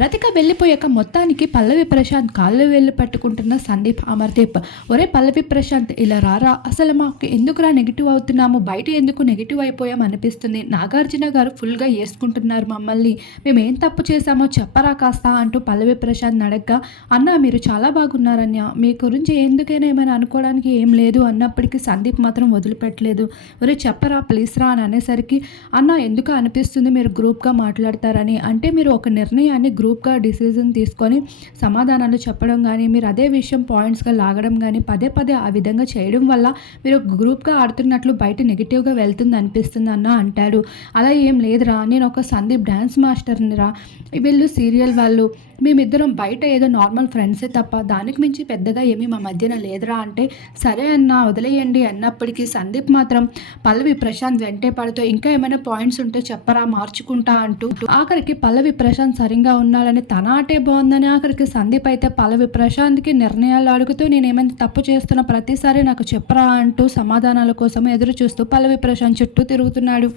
రతిక వెళ్ళిపోయాక మొత్తానికి పల్లవి ప్రశాంత్ కాళ్ళు వేళ్ళు పెట్టుకుంటున్న సందీప్ అమర్దీప్. ఒరే పల్లవి ప్రశాంత్ ఇలా రారా, అసలు మాకు ఎందుకురా నెగిటివ్ అవుతున్నాము, బయట ఎందుకు నెగిటివ్ అయిపోయాం అనిపిస్తుంది. నాగార్జున గారు ఫుల్గా వేసుకుంటున్నారు మమ్మల్ని, మేమేం తప్పు చేశామో చెప్పరా కాస్త అంటూ పల్లవి ప్రశాంత్ అడగ్గా, అన్న మీరు చాలా బాగున్నారన్య, మీ గురించి ఎందుకైనా ఏమైనా అనుకోవడానికి ఏం లేదు అన్నప్పటికీ సందీప్ మాత్రం వదిలిపెట్టలేదు. ఒరే చెప్పరా ప్లీజ్ రా అని అనేసరికి, అన్న ఎందుకు అనిపిస్తుంది మీరు గ్రూప్గా మాట్లాడతారని, అంటే మీరు ఒక నిర్ణయాన్ని గ్రూప్గా డిసిజన్ తీసుకొని సమాధానాలు చెప్పడం కానీ, మీరు అదే విషయం పాయింట్స్గా లాగడం కానీ, పదే పదే ఆ విధంగా చేయడం వల్ల మీరు గ్రూప్గా ఆడుతున్నట్లు బయట నెగిటివ్గా వెళ్తుంది అనిపిస్తుంది అన్న అంటాడు. అలా ఏం లేదురా, నేను ఒక సందీప్ డ్యాన్స్ మాస్టర్ని రా, వీళ్ళు సీరియల్ వాళ్ళు, మేమిద్దరం బయట ఏదో నార్మల్ ఫ్రెండ్సే తప్ప దానికి మించి పెద్దగా ఏమీ మా మధ్యన లేదురా అంటే, సరే అన్న వదిలేయండి అన్నప్పటికీ సందీప్ మాత్రం పల్లవి ప్రశాంత్ వెంటే పడుతూ ఇంకా ఏమైనా పాయింట్స్ ఉంటే చెప్పరా మార్చుకుంటా అంటూ ఆఖరికి పల్లవి ప్రశాంత్ సరిగ్గా ఉన్నాడని తన ఆటే బాగుందని ఆఖరికి సందీప్ అయితే పల్లవి ప్రశాంత్కి నిర్ణయాలు అడుగుతూ నేను ఏమైనా తప్పు చేస్తున్న ప్రతిసారి నాకు చెప్పరా అంటూ సమాధానాల కోసం ఎదురు చూస్తూ పల్లవి ప్రశాంత్ చుట్టూ తిరుగుతున్నాడు.